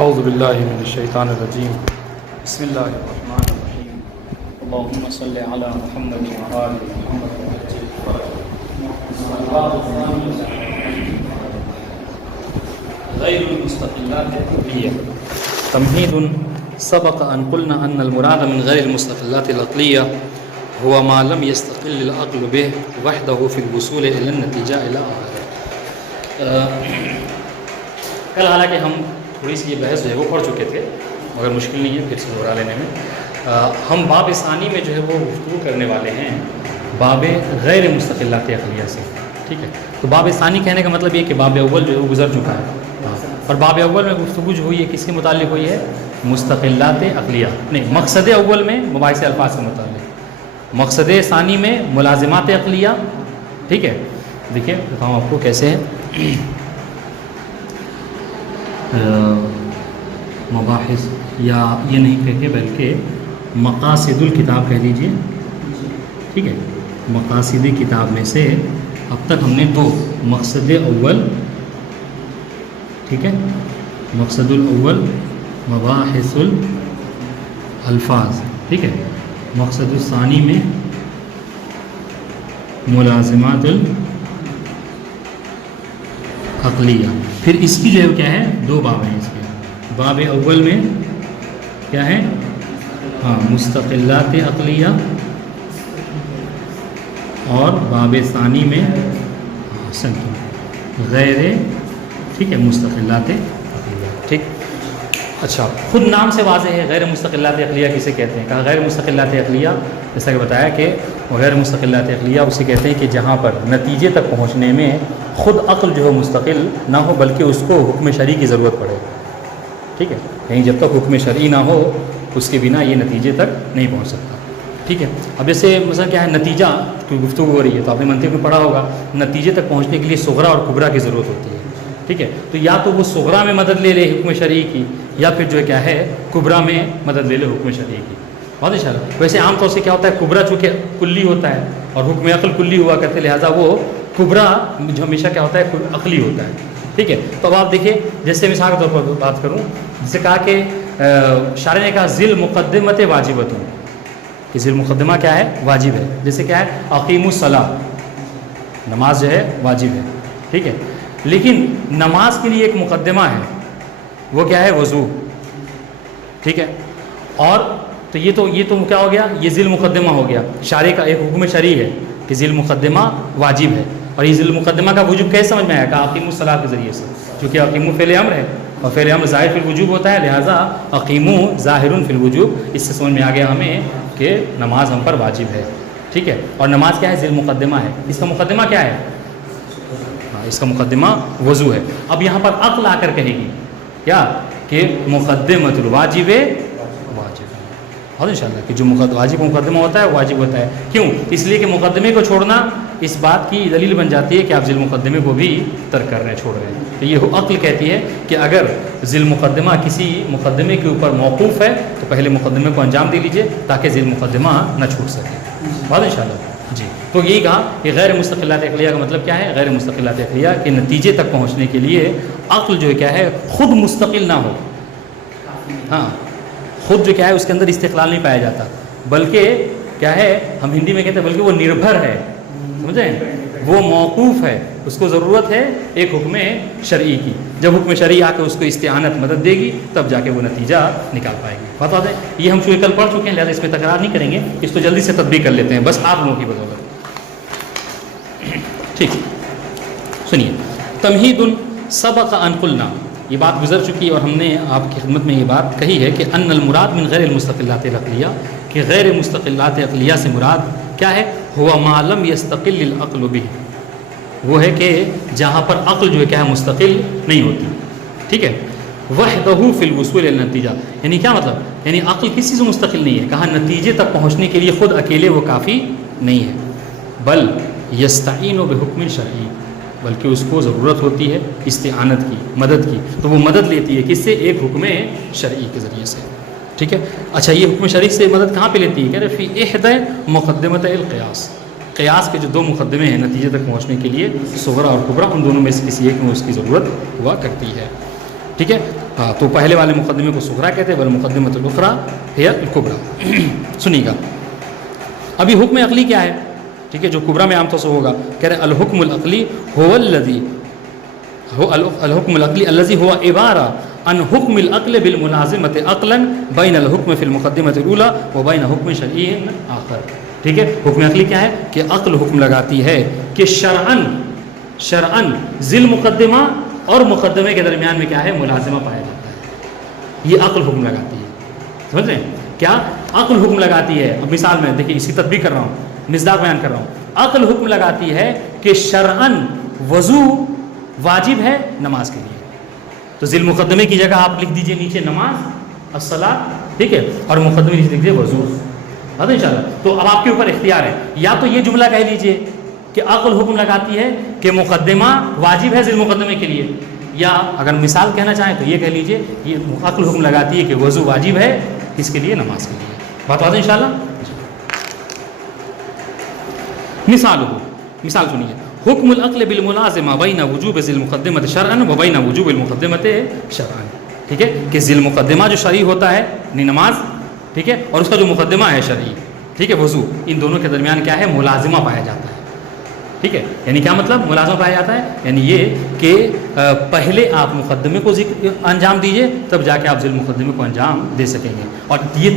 اعوذ باللہ من الشیطان الرجیم بسم اللہ الرحمن الرحیم اللہم صلی علی محمد وآل محمد غیر المستقلات العقلیہ تمہید سبق ان قلنا ان المراد من غیر المستقلات العقلیہ هو ما لم يستقل العقل به وحده في الوصول الى النتیجہ الى آخر. کل حالانکہ ہم تھوڑی سی یہ بحث جو ہے وہ پڑھ چکے تھے مگر مشکل نہیں ہے پھر سے دوہرا لینے میں. ہم باب ثانی میں جو ہے وہ گفتگو کرنے والے ہیں باب غیر مستقلات عقلیہ سے. ٹھیک ہے, تو باب ثانی کہنے کا مطلب یہ کہ باب اول جو ہے وہ گزر چکا ہے, اور باب اول میں گفتگو جو ہوئی ہے کس کے متعلق ہوئی ہے؟ مستقلات عقلیہ نہیں, مقصد اول میں مباحث الفاظ سے متعلق, مقصد ثانی میں ملازمات عقلیہ. ٹھیک ہے, دیکھیے بتاؤں آپ کو کیسے ہے. مباحث یا یہ نہیں کہہ کے بلکہ مقاصد الکتاب کہہ دیجئے. ٹھیک ہے, مقاصد کتاب میں سے اب تک ہم نے دو, مقصد اول, ٹھیک ہے, مقصد الاول مباحث الالفاظ, ٹھیک ہے, مقصد الثانی میں ملازمات العقلیہ. پھر اس کی جو ہے کیا ہے, دو باب ہیں اس کے. باب اول میں کیا ہے, ہاں مستقلات عقلیہ, اور باب ثانی میں غیر, ٹھیک ہے, مستقلات عقلیہ. ٹھیک, اچھا, خود نام سے واضح ہے غیر مستقلات عقلیہ کسے کہتے ہیں. کہا غیر مستقلات عقلیہ, جیسا کہ بتایا کہ غیر مستقلات عقلیہ اسے کہتے ہیں کہ جہاں پر نتیجے تک پہنچنے میں خود عقل جو ہے مستقل نہ ہو بلکہ اس کو حکم شرعی کی ضرورت پڑے. ٹھیک ہے, کہیں جب تک حکم شرعی نہ ہو اس کے بنا یہ نتیجے تک نہیں پہنچ سکتا. ٹھیک ہے, اب جیسے مثلا کیا ہے, نتیجہ کی گفتگو ہو رہی ہے تو آپ نے منطق میں پڑھا ہوگا نتیجے تک پہنچنے کے لیے صغرا اور کبرا کی ضرورت ہوتی ہے. ٹھیک ہے, تو یا تو وہ صغرا میں مدد لے لے حکم شرعی کی, یا پھر جو ہے کیا ہے کبرا میں مدد لے لے حکم شرعی کی. بہت ان شاء اللہ. ویسے عام طور سے کیا ہوتا ہے, کبرا چونکہ کلی ہوتا ہے اور حکم عقل کلی ہوا کرتے, لہٰذا وہ کبرا جو ہمیشہ کیا ہوتا ہے عقلی ہوتا ہے. ٹھیک ہے, تو اب آپ دیکھیے, جیسے مثال کے طور پر بات کروں, جیسے کہا کہ شارع نے کہا ذل مقدمت واجبۃ, کہ ذل مقدمہ کیا ہے, واجب ہے. جیسے کیا ہے اقیم الصلاۃ, نماز جو ہے واجب ہے. ٹھیک ہے, لیکن نماز کے لیے ایک مقدمہ ہے, وہ کیا ہے, وضو. ٹھیک ہے, اور تو یہ تو کیا ہو گیا, یہ ذل مقدمہ ہو گیا. شارع کا ایک حکم شرعی ہے کہ ذل مقدمہ واجب ہے, اور یہ ذل مقدمہ کا وجوب کیسے سمجھ میں آیا؟ کہ اقیم الصلاۃ کے ذریعے سے, چونکہ اقیم فعل امر ہے اور فعل امر ظاہر فی الوجوب ہوتا ہے, لہٰذا اقیم ظاہر فی الوجوب. اس سے سمجھ میں آ گیا ہمیں کہ نماز ہم پر واجب ہے. ٹھیک ہے, اور نماز کیا ہے, ذل مقدمہ ہے. اس کا مقدمہ کیا ہے؟ اس کا مقدمہ وضو ہے. اب یہاں پر عقل آ کر کہے گی کیا کہ مقدمۃ الواجب واجب. اور انشاءاللہ کہ جو واجب مقدمہ ہوتا ہے واجب ہوتا ہے. کیوں؟ اس لیے کہ مقدمے کو چھوڑنا اس بات کی دلیل بن جاتی ہے کہ آپ ذیل مقدمے کو بھی ترک کر رہے ہیں, چھوڑ رہے ہیں. تو یہ عقل کہتی ہے کہ اگر ذیل مقدمہ کسی مقدمے کے اوپر موقوف ہے تو پہلے مقدمے کو انجام دے لیجئے تاکہ ذیل مقدمہ نہ چھوٹ سکے. بات انشاءاللہ جی. تو یہی کہا کہ غیر مستقلات عقلیہ کا مطلب کیا ہے؟ غیر مستقلات عقلیہ کے نتیجے تک پہنچنے کے لیے عقل جو ہے کیا ہے, خود مستقل نہ ہو. ہاں, خود جو کیا ہے اس کے اندر استقلال نہیں پایا جاتا, بلکہ کیا ہے, ہم ہندی میں کہتے ہیں بلکہ وہ نربھر ہے. سمجھیں, وہ موقوف ہے, اس کو ضرورت ہے ایک حکم شرعی کی. جب حکم شرعی آ کے اس کو استعانت مدد دے گی تب جا کے وہ نتیجہ نکال پائے گی. بتا دیں, یہ ہم چونکہ کل پڑھ چکے ہیں لہٰذا اس میں تکرار نہیں کریں گے, اس کو جلدی سے تطبیق کر لیتے ہیں بس آپ لوگوں کی بدولت. ٹھیک, سنیے. تمہید سبق ان قلنا, یہ بات گزر چکی اور ہم نے آپ کی خدمت میں یہ بات کہی ہے کہ ان المراد من غیر المستقلات العقلیہ, کہ غیر مستقلات عقلیہ سے مراد کیا ہے؟ ہوا ما لم یستقل العقل به, وہ ہے کہ جہاں پر عقل جو ہے کیا ہے مستقل نہیں ہوتی. ٹھیک ہے, وحدہ فی الوصول الی النتیجہ, یعنی کیا مطلب, یعنی عقل کسی سے مستقل نہیں ہے. کہا نتیجے تک پہنچنے کے لیے خود اکیلے وہ کافی نہیں ہے, بل یستعین بحکم شرعی, بلکہ اس کو ضرورت ہوتی ہے استعانت کی, مدد کی. تو وہ مدد لیتی ہے کس سے؟ ایک حکم شرعی کے ذریعے سے. ٹھیک ہے, اچھا, یہ حکم شرعی سے مدد کہاں پہ لیتی ہے؟ کہہ رہے فی احدى مقدمۃ القیاس, قیاس کے جو دو مقدمے ہیں نتیجے تک پہنچنے کے لیے, صغرا اور کبرا, ان دونوں میں سے کسی ایک میں اس کی ضرورت ہوا کرتی ہے. ٹھیک ہے, ہاں تو پہلے والے مقدمے کو صغرا کہتے ہیں، والمقدمۃ الاخری ہی الکبریٰ. سنیے گا ابھی حکم عقلی کیا ہے، ٹھیک ہے، جو کبریٰ میں عام طور سے ہوگا. کہہ رہے الحکم العقلی هو الذی الحکم العقلی الذی هو عبارہ عن حکم العقل بالملازمۃ عقلا بین الحکم فی المقدمۃ الاولی و بین حکم شرعی آخر. ٹھیک ہے، حکم عقلی کیا ہے کہ عقل حکم لگاتی ہے کہ شرعن ذی المقدمہ اور مقدمے کے درمیان میں کیا ہے ملازمہ پایا جاتا ہے. یہ عقل حکم لگاتی ہے. سمجھ رہے ہیں کیا عقل حکم لگاتی ہے. اب مثال میں دیکھیے اسی تطبیق کر رہا ہوں، مصداق بیان کر رہا ہوں. عقل حکم لگاتی ہے کہ شرعن وضو واجب ہے نماز کے لیے، تو ذی المقدمے کی جگہ آپ لکھ دیجئے نیچے نماز الصلاۃ، ٹھیک ہے، اور مقدمے نیچے لکھ دیجئے وضو. بات ان شاء اللہ. تو اب آپ کے اوپر اختیار ہے، یا تو یہ جملہ کہہ لیجئے کہ عقل حکم لگاتی ہے کہ مقدمہ واجب ہے ذی المقدمے کے لیے، یا اگر مثال کہنا چاہیں تو یہ کہہ لیجئے یہ عقل حکم لگاتی ہے کہ وضو واجب ہے کس کے لیے نماز کے لیے. بات واضح ان شاء اللہ. مثال سنیے. حکم العقل بالملازمہ بین وجوب ذی المقدمۃ شرعا و بین وجوب المقدمۃ شرعا. ٹھیک ہے کہ ذی المقدمہ جو شرعی ہوتا ہے یعنی نماز، ٹھیک ہے، اور اس کا جو مقدمہ ہے شرعی، ٹھیک ہے، وضو، ان دونوں کے درمیان کیا ہے ملازمہ پایا جاتا ہے. ٹھیک ہے، یعنی کیا مطلب ملازمہ پایا جاتا ہے، یعنی یہ کہ پہلے آپ مقدمے کو انجام دیجئے تب جا کے آپ ذی المقدمے کو انجام دے سکیں گے. اور یہ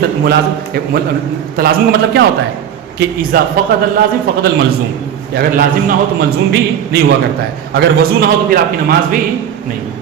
تلازم کا مطلب کیا ہوتا ہے کہ اذا فقد اللازم فقد الملزوم، کہ اگر لازم نہ ہو تو ملزوم بھی نہیں ہوا کرتا ہے، اگر وضو نہ ہو تو پھر آپ کی نماز بھی نہیں ہوگی.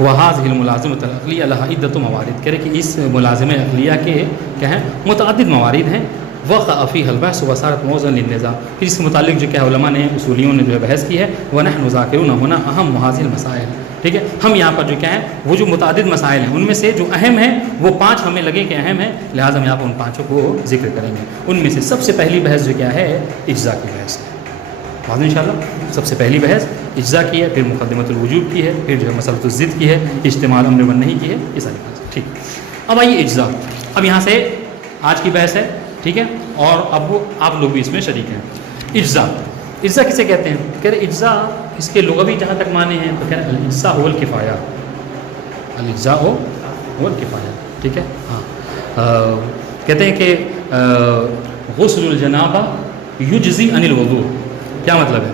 وَهَذِهِ الْمُلَازِمَةُ الْعَقْلِيَّةُ لَهَا عِدَّةُ مَوَارِد. کہہ رہے کہ اس ملازمہ عقلیہ کے کیا ہیں متعدد موارد ہیں. وقع فيها البحث وصارت موضوعا للنزاع. پھر اس کے متعلق جو کیا علماء نے اصولیوں نے جو ہے بحث کی ہے. وَنَحْنُ ذَاكِرُونَ هُنَا أَهَمُّ هَذِهِ الْمَسَائِل. ٹھیک ہے، ہم یہاں پر جو کیا ہے وہ جو متعدد مسائل ہیں ان میں سے جو اہم ہیں وہ 5 ہمیں لگے کہ اہم ہیں، لہٰذا ہم یہاں پر ان 5 کو ذکر کریں گے. ان میں سے سب سے پہلی بحث جو کیا ہے اجزاء کی بحث ہے. واضح انشاءاللہ. سب سے پہلی بحث اجزاء کی ہے، پھر مقدمۃ الوجوب کی ہے، پھر جو ہے مسئلۃ الضد کی ہے، اجتماع الامر والنہی کی ہے، یہ ساری بحث. ٹھیک، اب آئیے اجزاء. اب یہاں سے آج کی بحث ہے، ٹھیک ہے، اور اب وہ آپ لوگ بھی اس میں شریک ہیں. اجزاء کسے کہتے ہیں؟ کہہ رہے اجزاء اس کے لغوی جہاں تک معنی ہیں تو کہہ رہے الاجزاء هو الکفایہ. الاجزاء هو الکفایہ. ٹھیک ہے، ہاں کہتے ہیں کہ غسل الجنابہ یجزی عن الوضوء. کیا مطلب ہے؟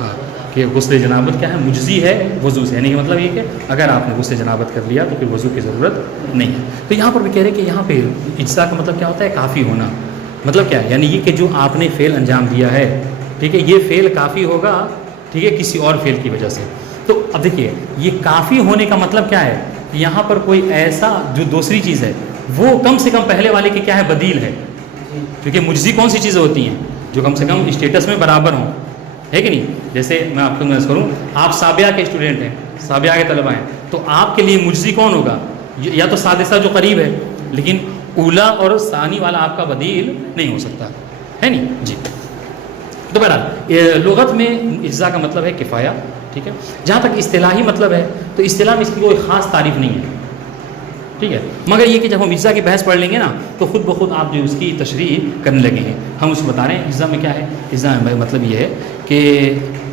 ہاں کہ غسل جنابت کیا ہے مجزی ہے وضو سے، یعنی کہ مطلب یہ کہ اگر آپ نے غسل جنابت کر لیا تو پھر وضو کی ضرورت نہیں ہے. تو یہاں پر بھی کہہ رہے کہ یہاں پہ اجزاء کا مطلب کیا ہوتا ہے کافی ہونا. مطلب کیا ہے؟ یعنی یہ کہ جو آپ نے فعل انجام دیا ہے، ٹھیک ہے، یہ فعل کافی ہوگا، ٹھیک ہے، کسی اور فعل کی وجہ سے. تو اب دیکھیے یہ کافی ہونے کا مطلب کیا ہے، یہاں پر کوئی ایسا جو دوسری چیز ہے وہ کم سے کم پہلے والے کی کیا ہے بدیل ہے. کیونکہ مجزی کون سی چیزیں ہوتی ہیں جو کم سے کم اسٹیٹس میں برابر ہوں، ہے کہ نہیں. جیسے میں آپ کو نظر کروں، آپ سابعہ کے اسٹوڈنٹ ہیں، سابعہ کے طلبہ ہیں، تو آپ کے لیے مجزی کون ہوگا؟ یا تو سادسہ جو قریب ہے، لیکن اولا اور ثانی والا آپ کا بدیل نہیں ہو سکتا ہے نہیں. جی تو بہرحال لغت میں اجزاء کا مطلب ہے کفایہ. ٹھیک ہے، جہاں تک اصطلاحی مطلب ہے تو اصطلاح میں اس کی کوئی خاص تعریف نہیں ہے. ٹھیک ہے، مگر یہ کہ جب ہم اجزاء کی بحث پڑھ لیں گے نا تو خود بخود آپ جو اس کی تشریح کرنے لگے ہیں. ہم اس کو بتا رہے ہیں اجزاء میں کیا ہے. اجزاء میں مطلب یہ ہے کہ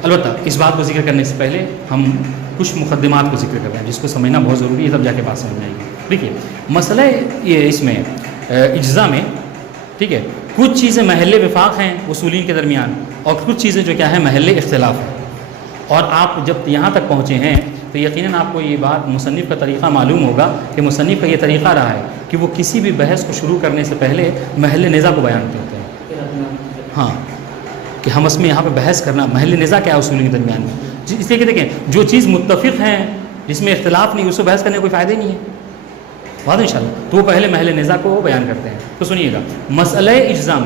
البتہ اس بات کو ذکر کرنے سے پہلے ہم کچھ مقدمات کو ذکر کر رہے ہیں جس کو سمجھنا بہت ضروری ہے، تب جا کے بات سمجھ میں آئے گی. دیکھیے مسئلہ یہ اس میں اجزاء میں، ٹھیک ہے، کچھ چیزیں محل وفاق ہیں اصولین کے درمیان اور کچھ چیزیں جو کیا ہے محل اختلاف ہے. اور آپ جب یہاں تک پہنچے ہیں تو یقیناً آپ کو یہ بات مصنف کا طریقہ معلوم ہوگا کہ مصنف کا یہ طریقہ رہا ہے کہ وہ کسی بھی بحث کو شروع کرنے سے پہلے محل نزاع کو بیان کرتے ہیں. ہاں کہ ہم اس میں یہاں پہ بحث کرنا محل نزاع کیا ہے اصولین کے درمیان میں. اس لیے کہ دیکھیں جو چیز متفق ہیں جس میں اختلاف نہیں اس کو بحث کرنے کا کوئی فائدہ ہی نہیں ہے. بات ان شاء اللہ تو وہ پہلے محل نزاع کو بیان کرتے ہیں. تو سنیے گا مسئلہ اجزاء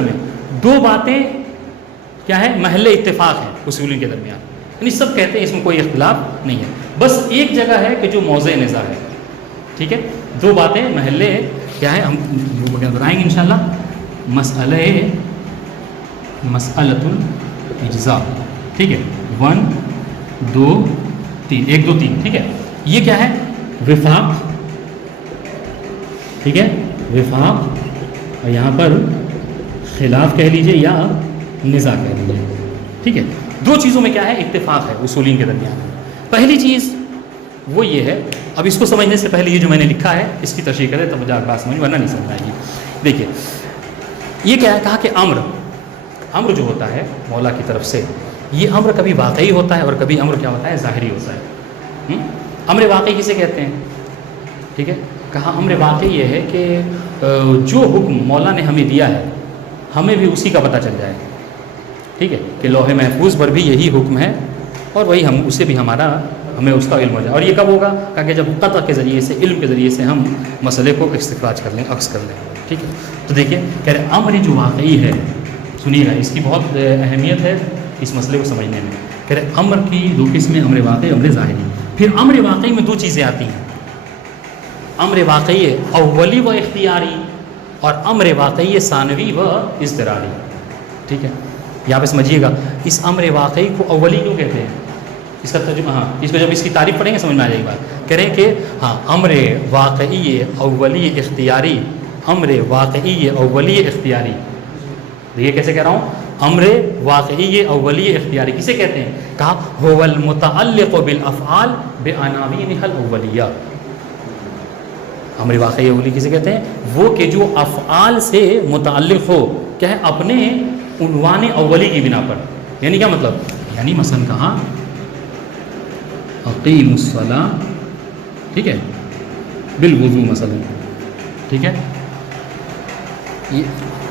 میں 2 باتیں کیا ہے محل اتفاق ہے اصولین کے درمیان، یعنی سب کہتے ہیں اس میں کوئی اختلاف نہیں ہے. بس ایک جگہ ہے کہ جو موضع نزاع ہے. ٹھیک ہے، 2 باتیں محل کیا ہے ہم بتائیں گے انشاءاللہ. مسئلۃ الاجزاء. ٹھیک ہے، 1 2 3 1 2 3. ٹھیک ہے، یہ کیا ہے وفاق. ٹھیک ہے، وفاق اور یہاں پر خلاف کہہ لیجئے یا نزاع کہہ لیجئے. ٹھیک ہے، دو چیزوں میں کیا ہے اتفاق ہے اصولین کے درمیان. پہلی چیز وہ یہ ہے، اب اس کو سمجھنے سے پہلے یہ جو میں نے لکھا ہے اس کی تشریح کرے تب جا بات سمجھ، ورنہ نہیں سمجھ آئے گی. دیکھیے یہ کیا ہے، کہا کہ امر جو ہوتا ہے مولا کی طرف سے، یہ امر کبھی واقعی ہوتا ہے اور کبھی امر کیا ہوتا ہے ظاہری ہوتا ہے. امر واقعی کسے کہتے ہیں؟ ٹھیک ہے، کہا امر واقعی یہ ہے کہ جو حکم مولا نے ہمیں دیا ہے ہمیں بھی اسی کا پتہ چل جائے. ٹھیک ہے، کہ لوح محفوظ پر بھی یہی حکم ہے اور وہی ہم اسے بھی ہمیں اس کا علم ہو جائے. اور یہ کب ہوگا؟ کہ جب قطع کے ذریعے سے، علم کے ذریعے سے ہم مسئلے کو استخراج کر لیں، عکس کر لیں. ٹھیک ہے، تو دیکھیے کہہ رہے امر جو واقعی ہے، سنیے گا اس کی بہت اہمیت ہے اس مسئلے کو سمجھنے میں. کہہ رہے امر کی دو قسمیں، امر واقعی، امر ظاہری. پھر امر واقعی میں دو چیزیں آتی ہیں، امر واقعی اولی و اختیاری اور امر واقعی ثانوی و اضطراری. ٹھیک ہے، یہاں پہ سمجھیے گا اس امر واقعی کو اولی کیوں کہتے ہیں، اس کا ترجمہ، ہاں اس کو جب اس کی تعریف پڑھیں گے سمجھ میں آ جائے گی بات. کہہ رہے ہیں کہ ہاں امر واقعی اولی اختیاری، امر واقعی اولی اختیاری. دیکھیے کیسے کہہ رہا ہوں، امر واقعی اولی اختیاری کسے کہتے ہیں؟ کہا هو المتعلق بالافعال بعناوینها الاولیہ. امر واقعی اولی کسے کہتے ہیں؟ وہ کہ جو افعال سے متعلق ہو، کیا ہے، اپنے عنوان اولی کی بنا پر. یعنی کیا مطلب؟ یعنی مثلا کہا اقیم الصلاۃ، ٹھیک ہے، بالوضو مثلا. ٹھیک ہے،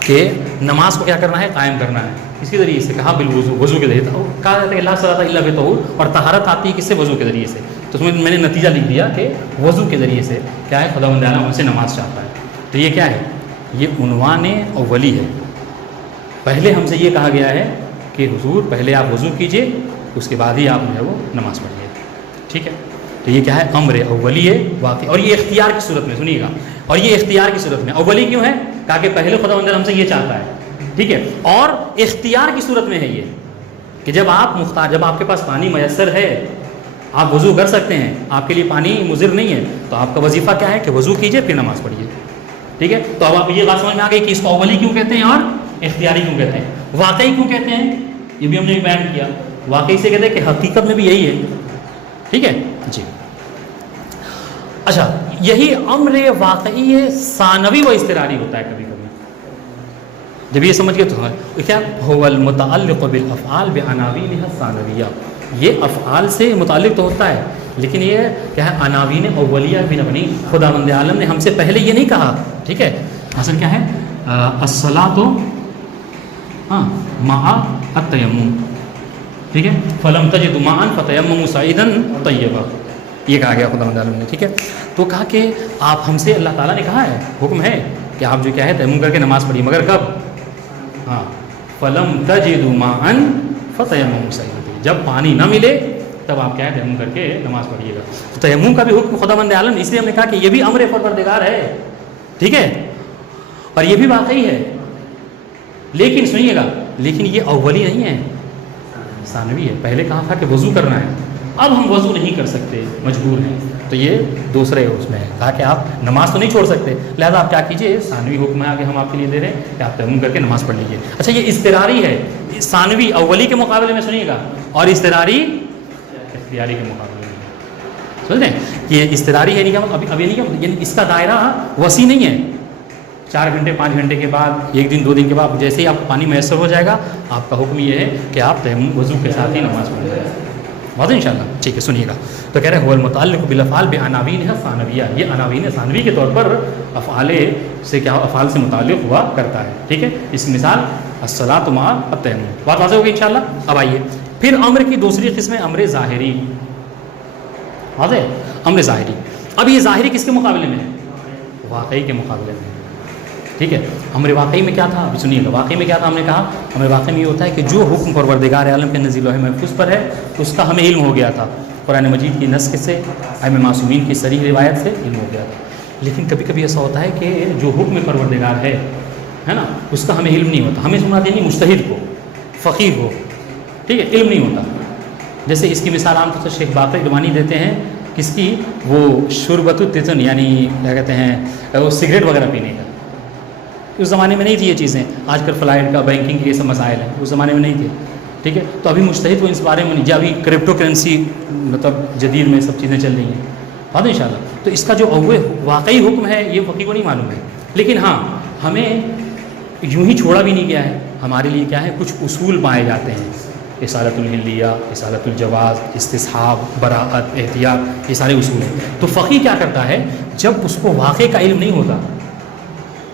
کہ نماز کو کیا کرنا ہے، قائم کرنا ہے. اس کے ذریعے سے کہا بالوضو، وضو کے ذریعے. کہا جاتا ہے لا صلاۃ الا بطہور، اور طہارت آتی ہے کس سے؟ وضو کے ذریعے سے. تو اس میں نے نتیجہ لکھ دیا کہ وضو کے ذریعے سے کیا ہے، خداوند اعلیٰ ان سے نماز چاہتا ہے. تو یہ کیا ہے، یہ عنوان اولی ہے. پہلے ہم سے یہ کہا گیا ہے کہ حضور پہلے آپ وضو کیجئے، اس کے بعد ہی آپ جو ہے وہ نماز پڑھیے. ٹھیک ہے، تو یہ کیا ہے، امر اولی ہے واقعی. اور یہ اختیار کی صورت میں، سنیے گا، اور یہ اختیار کی صورت میں. اولی کیوں ہے؟ کہا کہ پہلے خداوند ہم سے یہ چاہتا ہے. ٹھیک ہے، اور اختیار کی صورت میں ہے یہ کہ جب آپ مختار، جب آپ کے پاس پانی میسر ہے، آپ وضو کر سکتے ہیں، آپ کے لیے پانی مضر نہیں ہے، تو آپ کا وظیفہ کیا ہے کہ وضو کیجئے پھر نماز پڑھیے. ٹھیک ہے، تو اب آپ یہ بات سمجھ میں آ گئی کہ اس کو اولی کیوں کہتے ہیں اور اختیاری کیوں کہتے ہیں. واقعی کیوں کہتے ہیں یہ بھی ہم نے بیان کیا. واقعی سے کہتے ہیں کہ حقیقت میں بھی یہی ہے. ٹھیک ہے جی. اچھا، یہی امر واقعی ثانوی و اضطراری ہوتا ہے کبھی کبھی. جب یہ سمجھ گئے تو کیا هو المتعلق بالافعال بعناوینها الثانویہ، یہ افعال سے متعلق تو ہوتا ہے لیکن یہ کیا ہے، عناوین اولیہ بھی بنی. خداوند عالم نے ہم سے پہلے یہ نہیں کہا. ٹھیک ہے، اصل کیا ہے، الصلاۃ مع التیمم. ٹھیک ہے، فلم تجدوا ماء فتیمموا صعیدا طیبا، یہ کہا گیا خداوند عالم نے. ٹھیک ہے، تو کہا کہ آپ ہم سے، اللہ تعالیٰ نے کہا ہے، حکم ہے کہ آپ جو کیا ہے تیمم کر کے نماز پڑھیے، مگر کب؟ ہاں، فلم تجدوا ماء فتیمموا صعیدا، جب پانی نہ ملے تب آپ کیا ہے تیمم کر کے نماز پڑھیے گا. تو تیمم کا بھی حکم خداوند عالم نے، اس لیے ہم نے کہا کہ یہ بھی امر پروردگار ہے. ٹھیک ہے، اور یہ بھی واقعی ہے. لیکن سنیے گا، لیکن یہ اولی نہیں ہے، ثانوی ہے. پہلے کہا تھا کہ وضو کرنا ہے، اب ہم وضو نہیں کر سکتے، مجبور ہیں، تو یہ دوسرے اس میں ہے. کہا کہ آپ نماز تو نہیں چھوڑ سکتے، لہذا آپ کیا کیجئے، ثانوی حکم ہے آگے ہم آپ کے لیے دے رہے ہیں کہ آپ تیمم کر کے نماز پڑھ لیجیے. اچھا، یہ اضطراری ہے، ثانوی اولی کے مقابلے میں سنیے گا، اور اضطراری اختیاری کے مقابلے میں. سمجھ رہے ہیں کہ یہ اضطراری ہے، ابھی نہیں کیا، یعنی اس کا دائرہ وسیع نہیں ہے. 4 گھنٹے 5 گھنٹے کے بعد، 1 دن 2 دن کے بعد، جیسے ہی آپ کو پانی میسر ہو جائے گا، آپ کا حکم یہ ہے کہ آپ تیمم وضو کے ساتھ ہی نماز پڑھ لیں. واضح ان شاء اللہ. ٹھیک ہے، سنیے گا. تو کہہ رہے ہیں هو المتعلق بالافعال بعناوینها الثانویہ، یہ عناوین ثانوی کے طور پر افعال سے کیا، افعال سے متعلق ہوا کرتا ہے. ٹھیک ہے، اس کی مثال الصلاۃ مع التیمم. بات واضح ہوگی انشاءاللہ. اب آئیے پھر امر کی دوسری قسم ہے امر ظاہری. واضح، امر ظاہری. اب یہ ظاہری کس کے مقابلے میں ہے؟ واقعی کے مقابلے میں. ٹھیک ہے، امر واقعی میں کیا تھا، ابھی سنیے گا. واقعی میں کیا تھا، ہم نے کہا امر واقعی میں یہ ہوتا ہے کہ جو حکم پروردگار عالم کے نزول لوح محفوظ پر ہے اس کا ہمیں علم ہو گیا تھا، قرآن مجید کی نسخ سے، ائمہ معصومین کی صریح روایت سے علم ہو گیا تھا. لیکن کبھی کبھی ایسا ہوتا ہے کہ جو حکم پروردگار ہے نا، اس کا ہمیں علم نہیں ہوتا. ہمیں سنا دینی مجتہد کو، فقیہ کو، ٹھیک ہے، علم نہیں ہوتا. جیسے اس کی مثال عام طور سے شیخ باقر ادوانی دیتے ہیں، کس کی، وہ شربت التتن، یعنی کیا کہتے ہیں، وہ سگریٹ وغیرہ پینے کا. اس زمانے میں نہیں تھی یہ چیزیں. آج کل فلائٹ کا، بینکنگ کے یہ سب مسائل ہیں، اس زمانے میں نہیں تھے. ٹھیک ہے. تو ابھی مجتہد کو اس بارے میں نہیں جی، ابھی کرپٹو کرنسی مطلب جدید میں سب چیزیں چل رہی ہیں بات ان شاء اللہ. تو اس کا جو واقعی حکم ہے یہ فقیہ کو نہیں معلوم ہے، لیکن ہاں ہمیں یوں ہی چھوڑا بھی نہیں گیا ہے. ہمارے لیے کیا ہے، کچھ اصول پائے جاتے ہیں، اصالۃ الحلیہ، اصالۃ الجواز، استصحاب، براءت، احتیاط، یہ سارے اصول ہیں. تو فقیہ کیا کرتا ہے، جب اس کو واقع کا علم نہیں ہوتا،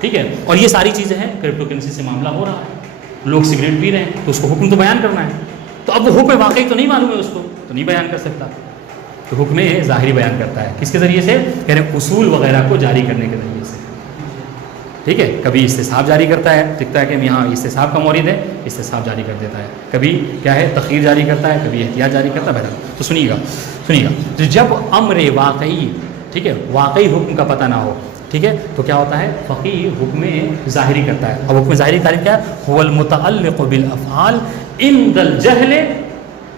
ٹھیک ہے، اور یہ ساری چیزیں ہیں، کرپٹو کرنسی سے معاملہ ہو رہا ہے، لوگ سگریٹ پی رہے ہیں، تو اس کو حکم تو بیان کرنا ہے. تو اب وہ حکم واقعی تو نہیں معلوم ہے اس کو، تو نہیں بیان کر سکتا. تو حکم ظاہری بیان کرتا ہے کس کے ذریعے سے، یعنی اصول وغیرہ کو جاری کرنے کے ذریعے سے. ٹھیک ہے، کبھی استصحاب جاری کرتا ہے، دکھتا ہے کہ یہاں استصحاب کا مورد ہے، استصحاب جاری کر دیتا ہے. کبھی کیا ہے، تخیر جاری کرتا ہے، کبھی احتیاط جاری کرتا ہے. بہرحال تو سنیے گا تو جب امر واقعی، ٹھیک ہے، واقعی حکم کا پتہ نہ ہو، ٹھیک ہے، تو کیا ہوتا ہے، فقیہ حکم ظاہری کرتا ہے. اب حکم ظاہری تعریف کیا ہے، هو المتعلق بالافعال عند الجہل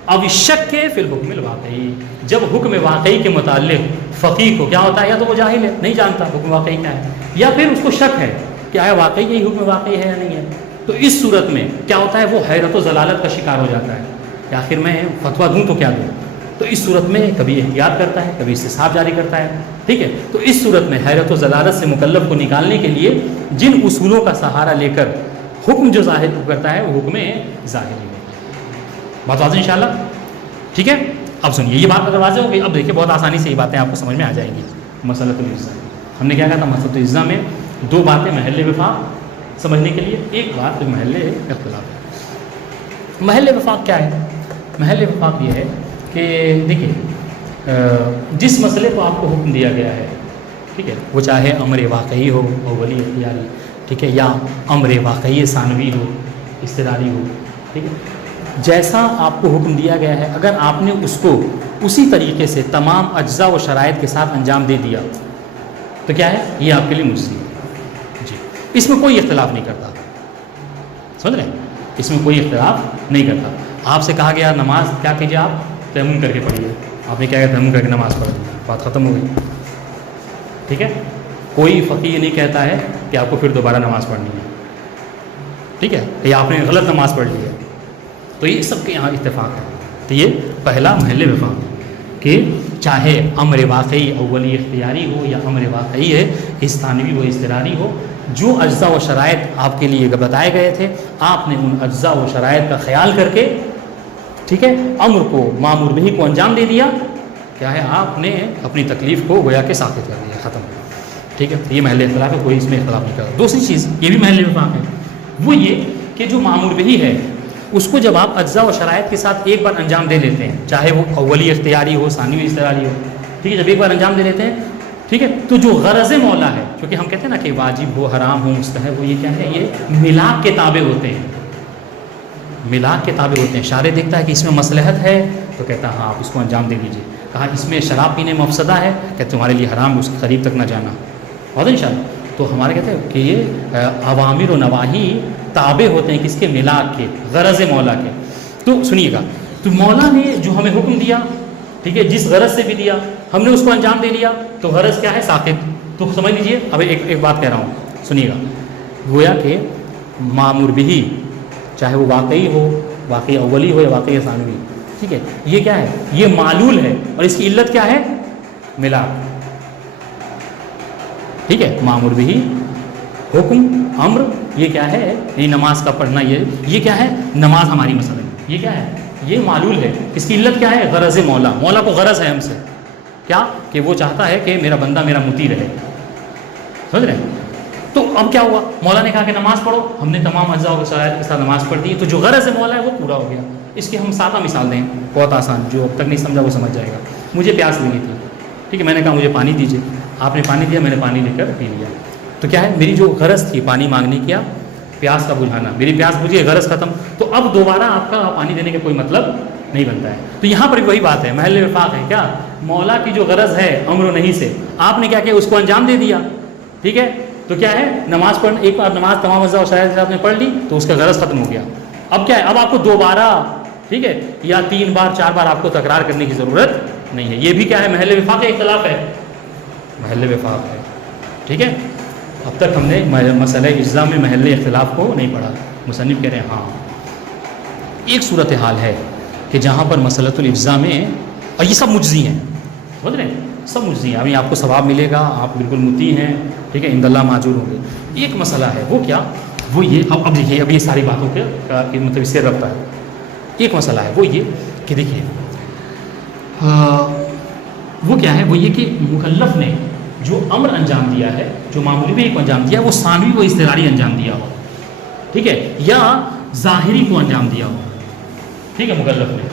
او الشک فی الحکم الواقعی. جب حکم واقعی کے متعلق فقیہ کو کیا ہوتا ہے، یا تو وہ جاہل ہے، نہیں جانتا حکم واقعی کیا ہے، یا پھر اس کو شک ہے کہ آیا واقعی یہی حکم واقعی ہے یا نہیں ہے. تو اس صورت میں کیا ہوتا ہے، وہ حیرت و ضلالت کا شکار ہو جاتا ہے کہ آخر میں فتویٰ دوں تو کیا دوں. تو اس صورت میں کبھی احتیاط کرتا ہے، کبھی استصحاب جاری کرتا ہے. ٹھیک ہے، تو اس صورت میں حیرت و ضلالت سے مکلف کو نکالنے کے لیے جن اصولوں کا سہارا لے کر حکم جو ظاہر کرتا ہے وہ حکم ظاہری ہے. بات واضح انشاءاللہ. ٹھیک ہے، اب سنیے، یہ بات اگر واضح ہو گئی، اب دیکھیے بہت آسانی سے یہ باتیں آپ کو سمجھ میں آ جائیں گی. مسئلۃ الاجزاء ہم نے کیا کہا تھا، مسئلۃ الاجزاء میں دو باتیں محل وفاق سمجھنے کے لیے، ایک بات محل اختلاف ہے. محل وفاق کیا ہے؟ محل وفاق یہ ہے کہ دیکھیے جس مسئلے کو آپ کو حکم دیا گیا ہے، ٹھیک ہے، وہ چاہے امر واقعی ہو اولی اختیاری، ٹھیک ہے، یا امر واقعی ثانوی ہو اضطراری ہو، ٹھیک ہے، جیسا آپ کو حکم دیا گیا ہے اگر آپ نے اس کو اسی طریقے سے تمام اجزاء و شرائط کے ساتھ انجام دے دیا تو کیا ہے، یہ آپ کے لیے مجزی ہے. جی، اس میں کوئی اختلاف نہیں کرتا. سمجھ رہے ہیں، اس میں کوئی اختلاف نہیں کرتا. آپ سے کہا گیا نماز کیا کیجیے، آپ تیمم کر کے پڑھیے، آپ نے کیا کہا تیمم کر کے نماز پڑھ لی، بات ختم ہو گئی. ٹھیک ہے، کوئی فقیہ نہیں کہتا ہے کہ آپ کو پھر دوبارہ نماز پڑھنی ہے. ٹھیک ہے، یا آپ نے غلط نماز پڑھ لی ہے. تو یہ سب کے یہاں اتفاق ہے. تو یہ پہلا محل وفاق ہے کہ چاہے امر واقعی اولی اختیاری ہو یا امر واقعی ہے ثانوی و اضطراری ہو، جو اجزاء و شرائط آپ کے لیے بتائے گئے تھے آپ نے ان اجزاء و شرائط کا خیال کر کے، ٹھیک ہے، امر کو مامور بہی کو انجام دے دیا، کیا ہے، آپ نے اپنی تکلیف کو گویا کہ ساقط کر دیا، ختم. ٹھیک ہے، یہ محل اختلاف ہے، کوئی اس میں اختلاف نہیں کرتا. دوسری چیز یہ بھی محل وفاق ہے، وہ یہ کہ جو مامور بہی ہے اس کو جب آپ اجزاء و شرائط کے ساتھ ایک بار انجام دے لیتے ہیں، چاہے وہ اولی اختیاری ہو ثانوی اضطراری ہو، ٹھیک ہے، جب ایک بار انجام دے لیتے ہیں، ٹھیک ہے، تو جو غرض مولا ہے، کیونکہ ہم کہتے ہیں نا کہ واجب ہو حرام ہو مستحب ہو، یہ کیا ہے، یہ ملاک کے تابع ہوتے ہیں. ملاک کے تابع ہوتے ہیں. شارع دیکھتا ہے کہ اس میں مصلحت ہے تو کہتا ہے ہاں آپ اس کو انجام دے دیجیے. کہا اس میں شراب پینے میں مفسدہ ہے کہ تمہارے لیے حرام، اس کے قریب تک نہ جانا. اور ان شاء اللہ تو ہمارے کہتے ہیں کہ یہ عوامر و نواہی تابع ہوتے ہیں کس کے، ملاک کے، غرض مولا کے. تو سنیے گا، تو مولا نے جو ہمیں حکم دیا، ٹھیک ہے، جس غرض سے بھی دیا ہم نے اس کو انجام دے لیا تو غرض کیا ہے، ساقط. تو سمجھ لیجیے. اب ایک بات کہہ رہا ہوں، سنیے گا، گویا کہ مامور بھی چاہے وہ واقعی ہو، واقعی اولی ہو یا واقعی ثانوی، ٹھیک ہے، یہ کیا ہے، یہ معلول ہے اور اس کی علت کیا ہے، ملاک. ٹھیک ہے، مامور بھی حکم امر، یہ کیا ہے، یہ نماز کا پڑھنا، یہ کیا ہے، نماز ہماری مثلا، یہ کیا ہے، یہ معلول ہے. اس کی علت کیا ہے، غرض مولا. مولا کو غرض ہے ہم سے کیا، کہ وہ چاہتا ہے کہ میرا بندہ میرا مطیع رہے. سمجھ رہے ہیں. تو اب کیا ہوا، مولا نے کہا کہ نماز پڑھو، ہم نے تمام اجزاء و شرائط کے ساتھ نماز پڑھ دی. تو جو غرض مولا ہے وہ پورا ہو گیا. اس کی ہم سادہ مثال دیں، بہت آسان، جو اب تک نہیں سمجھا وہ سمجھ جائے گا. مجھے پیاس لگی تھی، ٹھیک ہے، میں نے کہا مجھے پانی دیجیے، آپ نے پانی دیا، میں نے پانی لے کر پی لیا. تو کیا ہے، میری جو غرض تھی پانی مانگنے کی، پیاس کا بجھانا، میری پیاس بجھی، غرض ختم. تو اب دوبارہ آپ کا پانی دینے کا کوئی مطلب نہیں بنتا ہے. تو یہاں پر وہی بات ہے، محل وفاق ہے کیا، مولا کی جو غرض ہے امر و نہیں سے، آپ نے کیا کیا، اس کو انجام دے دیا. ٹھیک ہے، تو کیا ہے، نماز پڑھ، ایک بار نماز تمام اجزاء و شرائط کے ساتھ میں پڑھ لی تو اس کا غرض ختم ہو گیا. اب کیا ہے، اب آپ کو دوبارہ، ٹھیک ہے، یا 3 بار 4 بار آپ کو تکرار کرنے کی ضرورت نہیں ہے. یہ بھی کیا ہے، محل وفاق اختلاف ہے، محل وفاق ہے. ٹھیک ہے، اب تک ہم نے مسئلہ اجزاء میں محل اختلاف کو نہیں پڑھا. مصنف کہہ رہے ہیں ہاں ایک صورتحال ہے کہ جہاں پر مسئلۃ الاجزاء میں، اور یہ سب مجزی ہیں، سمجھ رہے ہیں، سب مجزی ہیں، ابھی آپ کو ثواب ملے گا، آپ بالکل مطیع ہیں، ٹھیک ہے، عند اللہ ماجور ہوں گے. ایک مسئلہ ہے، وہ کیا؟ وہ یہ، اب دیکھیے، اب یہ ساری باتوں کے مطلب اس سے ربط ہے. ایک مسئلہ ہے وہ یہ کہ دیکھیے وہ کیا ہے، وہ یہ کہ مکلف نے جو امر انجام دیا ہے، جو معمولی بھی ایک انجام دیا، وہ ثانوی و اضطراری انجام دیا ہو، ٹھیک ہے، یا ظاہری کو انجام دیا ہو، ٹھیک ہے، مکلف نے،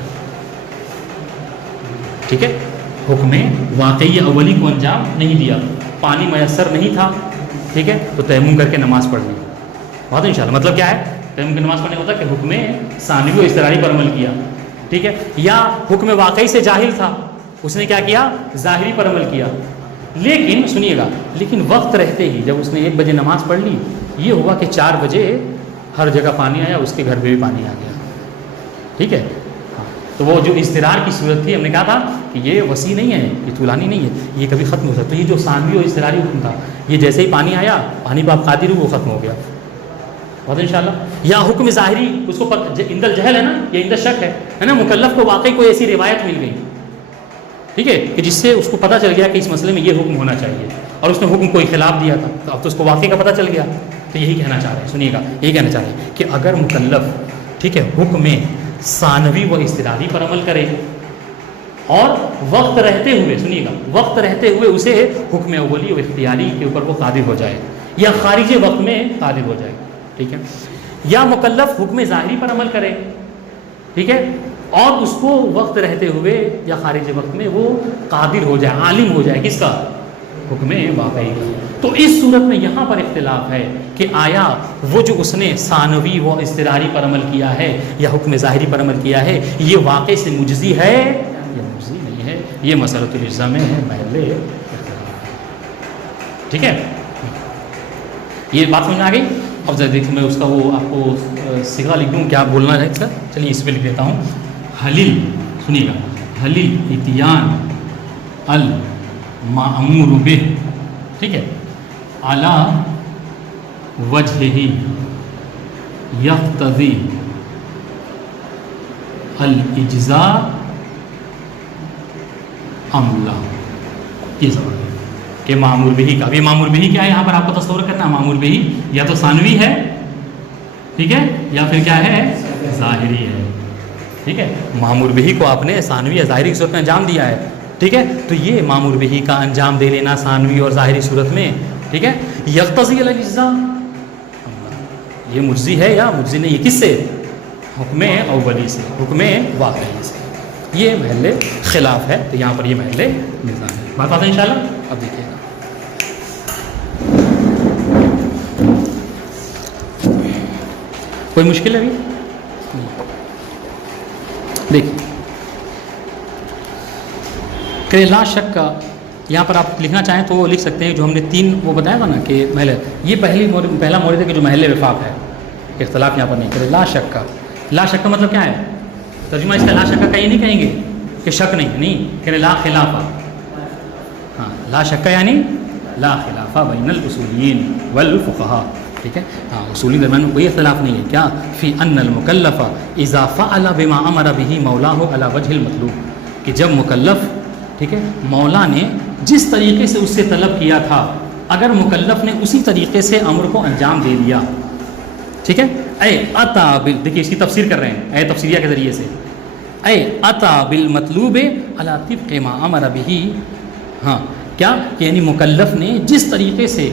ٹھیک ہے، حکم واقعی اولی کو انجام نہیں دیا، پانی میسر نہیں تھا، ٹھیک ہے، تو تیمم کر کے نماز پڑھ لی. بات انشاءاللہ مطلب کیا ہے، تیمم کی نماز پڑھنے ہوتا کہ حکم ثانوی و اضطراری پر عمل کیا، ٹھیک ہے، یا حکم واقعی سے جاہل تھا، اس نے کیا کیا، ظاہری پر عمل کیا. لیکن سنیے گا، لیکن وقت رہتے ہی جب اس نے 1 بجے نماز پڑھ لی، یہ ہوا کہ 4 بجے ہر جگہ پانی آیا، اس کے گھر پہ بھی پانی آ گیا، ٹھیک ہے. ہاں، تو وہ جو اضطرار کی صورت تھی، ہم نے کہا تھا کہ یہ وسیع نہیں ہے، یہ طولانی نہیں ہے، یہ کبھی ختم ہو سکتا. تو یہ جو ثانوی اور اضطراری حکم تھا، یہ جیسے ہی پانی آیا، پانی پہ آپ قادر ہو، وہ ختم ہو گیا. بہت انشاءاللہ. یا حکم ظاہری، اس کو عند الجہل ہے نا، یہ عند الشک ہے نا، مکلف کو واقعی کوئی ایسی روایت مل گئی، ٹھیک ہے، کہ جس سے اس کو پتہ چل گیا کہ اس مسئلے میں یہ حکم ہونا چاہیے، اور اس نے حکم کوئی خلاف دیا تھا، تو اب تو اس کو واقعی کا پتہ چل گیا. تو یہی کہنا چاہ رہے ہیں، سنیے گا، یہی کہنا چاہ رہے ہیں کہ اگر مکلف، ٹھیک ہے، حکم ثانوی و اضطراری پر عمل کرے، اور وقت رہتے ہوئے، سنیے گا، وقت رہتے ہوئے اسے حکم اولی و اختیاری کے اوپر وہ قادر ہو جائے، یا خارج وقت میں قادر ہو جائے، ٹھیک ہے، یا مکلف حکم ظاہری پر عمل کرے، ٹھیک ہے، اور اس کو وقت رہتے ہوئے یا خارج وقت میں وہ قادر ہو جائے، عالم ہو جائے، کس کا، حکم واقعی. تو اس صورت میں یہاں پر اختلاف ہے کہ آیا وہ جو اس نے ثانوی و اضطراری پر عمل کیا ہے یا حکم ظاہری پر عمل کیا ہے، یہ واقع سے مجزی ہے یا مجزی نہیں ہے، یہ مسئلۃ الاجزاء میں ہے محل اختلاف، ٹھیک ہے. یہ بات سمجھ میں آ گئی. اب ذرا دیکھیں، میں اس کا وہ آپ کو صیغہ لکھ دوں، کیا بولنا ہے سر، چلیے اس پہ لکھ دیتا ہوں. حلیل، سنیے گا، حلیل اتیان المأمور بہ، ٹھیک ہے، علی وجہ یقتضی الاجزاء ام لا. یہ سوال ہے کہ معمول بہی کا، اب یہ معمول بہی کیا ہے، یہاں پر آپ کو تصور کرنا ہے، معمول بہی یا تو ثانوی ہے، ٹھیک ہے، یا پھر کیا ہے، ظاہری ہے، ٹھیک ہے. معمول بہی کو آپ نے ثانوی یا ظاہری کی صورت میں انجام دیا ہے، ٹھیک ہے، تو یہ معمول بہی کا انجام دے لینا ثانوی اور ظاہری صورت میں، ٹھیک ہے، یقتضی الاجزاء، یہ مجزی ہے یا مجزی نہیں، یہ کس سے، حکم اولی سے، حکم واقعی سے. یہ محل خلاف ہے، تو یہاں پر یہ محل نظام ہے. بات آتا ہے انشاءاللہ. اب دیکھیے گا، کوئی مشکل ہے ابھی؟ دیکھیے کہ لا شک کا یہاں پر آپ لکھنا چاہیں تو وہ لکھ سکتے ہیں، جو ہم نے 3 وہ بتایا تھا نا کہ محل، یہ پہلا مورد ہے کہ جو محل وفاق ہے، اختلاف یہاں پر نہیں کرے. لا شک کا، لا شک کا مطلب کیا ہے، ترجمہ اس کا لا شک کا یہ نہیں کہیں گے کہ شک نہیں کہ لا خلافہ. ہاں، لا شک یعنی لا خلافہ بین الاصولیین والفقہاء، ٹھیک ہے. ہاں، اصولی درمیان میں کوئی اختلاف نہیں ہے، کیا، فی ان المکلف اذا فعل بما امر به مولاہ علی وجہ المطلوب، کہ جب مکلف، ٹھیک ہے، مولا نے جس طریقے سے اس سے طلب کیا تھا، اگر مکلف نے اسی طریقے سے امر کو انجام دے دیا، ٹھیک ہے. اے اتا بال، دیکھیے اس کی تفسیر کر رہے ہیں، اے تفسیریہ کے ذریعے سے، اے اتا بالمطلوب علی طبق ما امر به، ہاں، کیا، یعنی مکلف نے جس طریقے سے،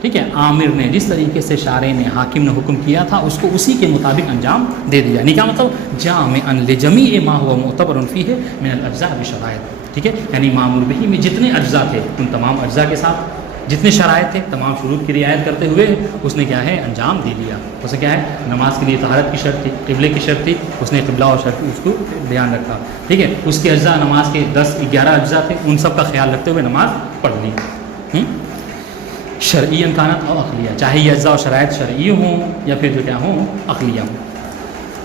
ٹھیک ہے، عامر نے جس طریقے سے، شارع نے، حاکم نے حکم کیا تھا، اس کو اسی کے مطابق انجام دے دیا. یعنی کیا مطلب، جامعا لجمیع ما هو معتبر فیہ من الاجزاء بشرائط، ٹھیک ہے، یعنی معمول بہی میں جتنے اجزاء تھے، ان تمام اجزاء کے ساتھ جتنے شرائط تھے، تمام شروط کی رعایت کرتے ہوئے اس نے کیا ہے، انجام دے دیا. اسے کیا ہے، نماز کے لیے طہارت کی شرط تھی، قبلے کی شرط تھی، اس نے قبلہ اور شرط اس کو دھیان رکھا، ٹھیک ہے. اس کے اجزاء، نماز کے 10-11 اجزاء تھے، ان سب کا خیال رکھتے ہوئے نماز پڑھ لی. شرعی امکانات اور عقلیہ، چاہے یہ اجزاء اور شرائط شرعی ہوں یا پھر جو کیا ہوں، عقلیہ ہوں.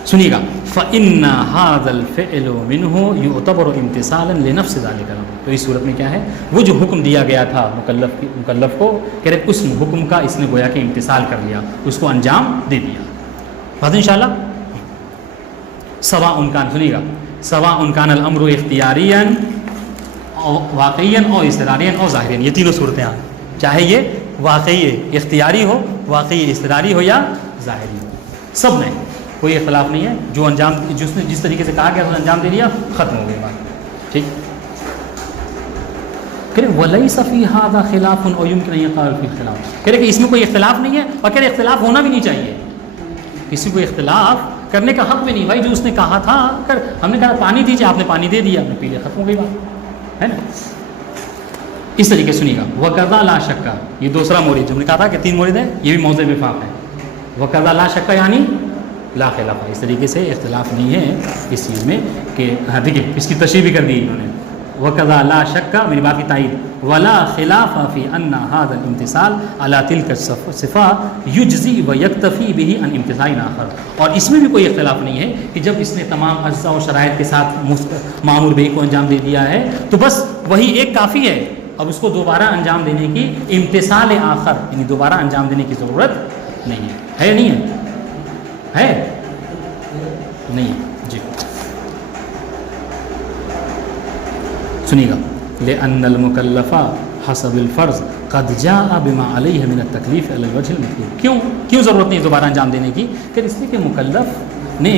سنیے گا، فإن هذا الفعل منه يعتبر امتثالا لنفس ذلك الامر. تو اس صورت میں کیا ہے، وہ جو حکم دیا گیا تھا مکلف کو، کہ اس حکم کا اس نے گویا کہ امتثال کر لیا، اس کو انجام دے دیا. بات انشاءاللہ. سواء کان، سنیے گا، سواء کان الامر اختیاریا واقعیا او اضطراریا او ظاہریا، یہ تینوں صورتیں ہیں، چاہے یہ واقعی اختیاری ہو، واقعی اضطراری ہو یا ظاہری ہو، سب میں کوئی اختلاف نہیں ہے، جو انجام جس طریقے سے کہا گیا اس نے انجام دے دیا، ختم ہو گئی بات، ٹھیک. کہ ولیس فی ھذا خلاف او یمکن ان یقع فی الخلاف، کہ اس میں کوئی اختلاف نہیں ہے اور کہ اختلاف ہونا بھی نہیں چاہیے، کسی کو اختلاف کرنے کا حق بھی نہیں. بھائی جو اس نے کہا تھا، ہم نے کہا پانی دیجیے، آپ نے پانی دے دیا، پی لیا، ختم ہو گئی بات، ہے نا. اس طریقے سنیے گا، وقضا لا شک، یہ دوسرا مورد جو ہم نے کہا تھا کہ 3 مورد ہے، یہ بھی موضع وفاق ہے. وقضا لا شک یعنی لا خلاف، اس طریقے سے اختلاف نہیں ہے اس چیز میں کہ ہاں دیکھیے اس کی تشریح بھی کر دی انہوں نے. وقضا لا شک، میری بات کی تائید، ولا خلاف فی ان هذا الامتثال على تلك الصفات یجزی و یکتفی به عن امتثال آخر، اور اس میں بھی کوئی اختلاف نہیں ہے کہ جب اس نے تمام اجزاء و شرائط کے ساتھ مامور به کو انجام دے دیا ہے تو بس وہی ایک کافی ہے، اب اس کو دوبارہ انجام دینے کی امتثال آخر یعنی دوبارہ انجام دینے کی ضرورت نہیں ہے نہیں ہے؟ ہے نہیں ہے جی. سنیے گا، لأن المکلف حسب الفرض قد جاء بما علیہ من التکلیف علی الوجہ المطلوب. کیوں ضرورت نہیں دوبارہ انجام دینے کی؟ کہ اس لیے کہ مکلف نے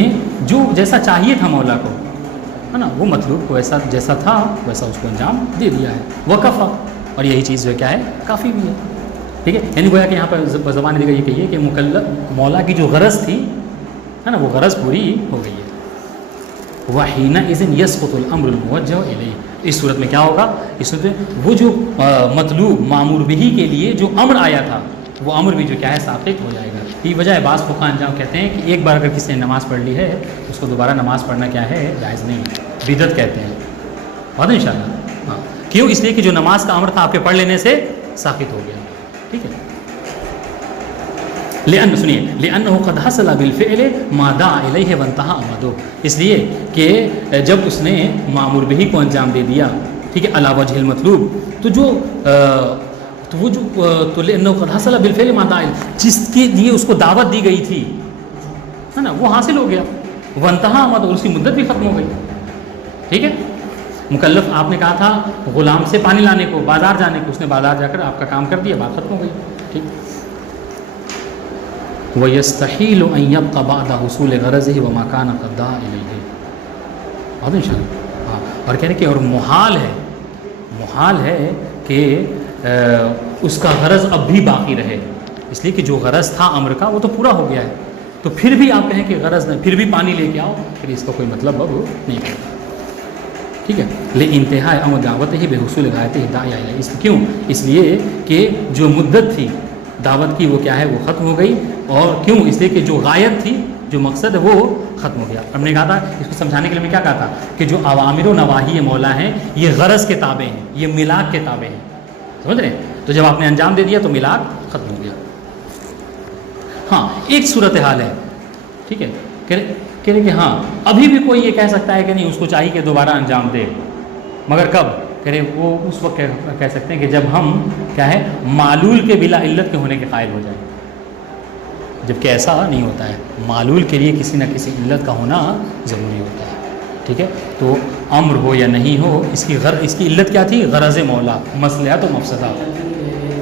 جو جیسا چاہیے تھا مولا کو، ہے نا، وہ مطلوب کو ایسا جیسا تھا ویسا اس کو انجام دے دیا ہے، وکفا، اور یہی چیز جو کیا ہے کافی بھی ہے. ٹھیک ہے، یعنی گویا کہ یہاں پر زبان دیگر یہ کہیے کہ مکلف مولا کی جو غرض تھی، ہے نا، وہ غرض پوری ہو گئی ہے. وحینئذ یسقط الامر الموجہ الیہ، اس صورت میں کیا ہوگا؟ اس صورت میں وہ جو مطلوب معمور بہی کے لیے جو امر آیا تھا وہ امر بھی جو کیا ہے ساقط ہو جائے گا. یہ وجہ ہے بعض فقہاء انجام کہتے ہیں کہ ایک بار اگر کسی نے نماز پڑھ لی ہے اس کو دوبارہ نماز پڑھنا کیا ہے جائز نہیں ہے، بدعت کہتے ہیں. بات ہے انشاءاللہ. ہاں کیوں؟ اس لیے کہ جو نماز کا امر تھا آپ کے پڑھ لینے سے ساقط ہو گیا. ٹھیک ہے، لأنه قد حصل بالفعل ما دعا الیہ وانتہا امدہ، اس لیے کہ جب اس نے مامور بہی کو انجام دے دیا، ٹھیک ہے، علی وجہ المطلوب، تو لأنه قد حصل بالفعل ما دعا جس کے لیے اس کو دعوت دی گئی تھی، ہے نا، وہ حاصل ہو گیا. وانتہا امدہ، اس کی مدت بھی ختم ہو گئی. ٹھیک ہے، مکلف آپ نے کہا تھا غلام سے پانی لانے کو، بازار جانے کو، اس نے بازار جا کر آپ کا کام کر دیا، بات ختم ہو گئی. ٹھیک. وَيَسْتَحِيلُ أَن يَبْقَ بَعْدَ حُصُولِ غَرَضِهِ وَمَا كَانَ قَدْ دَعَا إِلَيْهِ. بات انشاءاللہ. ہاں، اور کہہ رہے کہ اور محال ہے کہ اس کا غرض اب بھی باقی رہے، اس لیے کہ جو غرض تھا امر کا وہ تو پورا ہو گیا ہے، تو پھر بھی آپ کہیں کہ غرض نہیں، پھر بھی پانی لے کے آؤ، پھر اس کا کوئی مطلب اب نہیں کرتا. ٹھیک ہے، لِانْتِهَاءِ أَمْرِ دَعْوَتِهِ بِحُصُولِ غَایَتِهِ الدَّاعِیَ إِلَیْهِ. کیوں؟ اس لیے کہ جو مدت تھی دعوت کی وہ کیا ہے، وہ ختم ہو گئی. اور کیوں؟ اس لیے کہ جو غایت تھی، جو مقصد ہے وہ ختم ہو گیا. ہم نے کہا تھا اس کو سمجھانے کے لیے میں کیا کہا تھا کہ جو اوامر و نواہی مولا ہیں یہ غرض کے تابع ہیں، یہ ملاک کے تابع ہیں. سمجھ رہے ہیں؟ تو جب آپ نے انجام دے دیا تو ملاک ختم ہو گیا. ہاں ایک صورتحال ہے، ٹھیک ہے، کہہ رہے کہ ہاں ابھی بھی کوئی یہ کہہ سکتا ہے کہ نہیں اس کو چاہیے کہ دوبارہ انجام دے، مگر کب؟ کہہ رہے وہ اس وقت کہہ سکتے ہیں کہ جب ہم کیا ہے معلول کے بلا علت کے ہونے کے قائل ہو جائیں. جبکہ ایسا نہیں ہوتا ہے، معلول کے لیے کسی نہ کسی علت کا ہونا ضروری ہوتا ہے. ٹھیک ہے، تو امر ہو یا نہیں ہو، اس کی علت کیا تھی؟ غرض مولا، مصلحت و مفسدہ.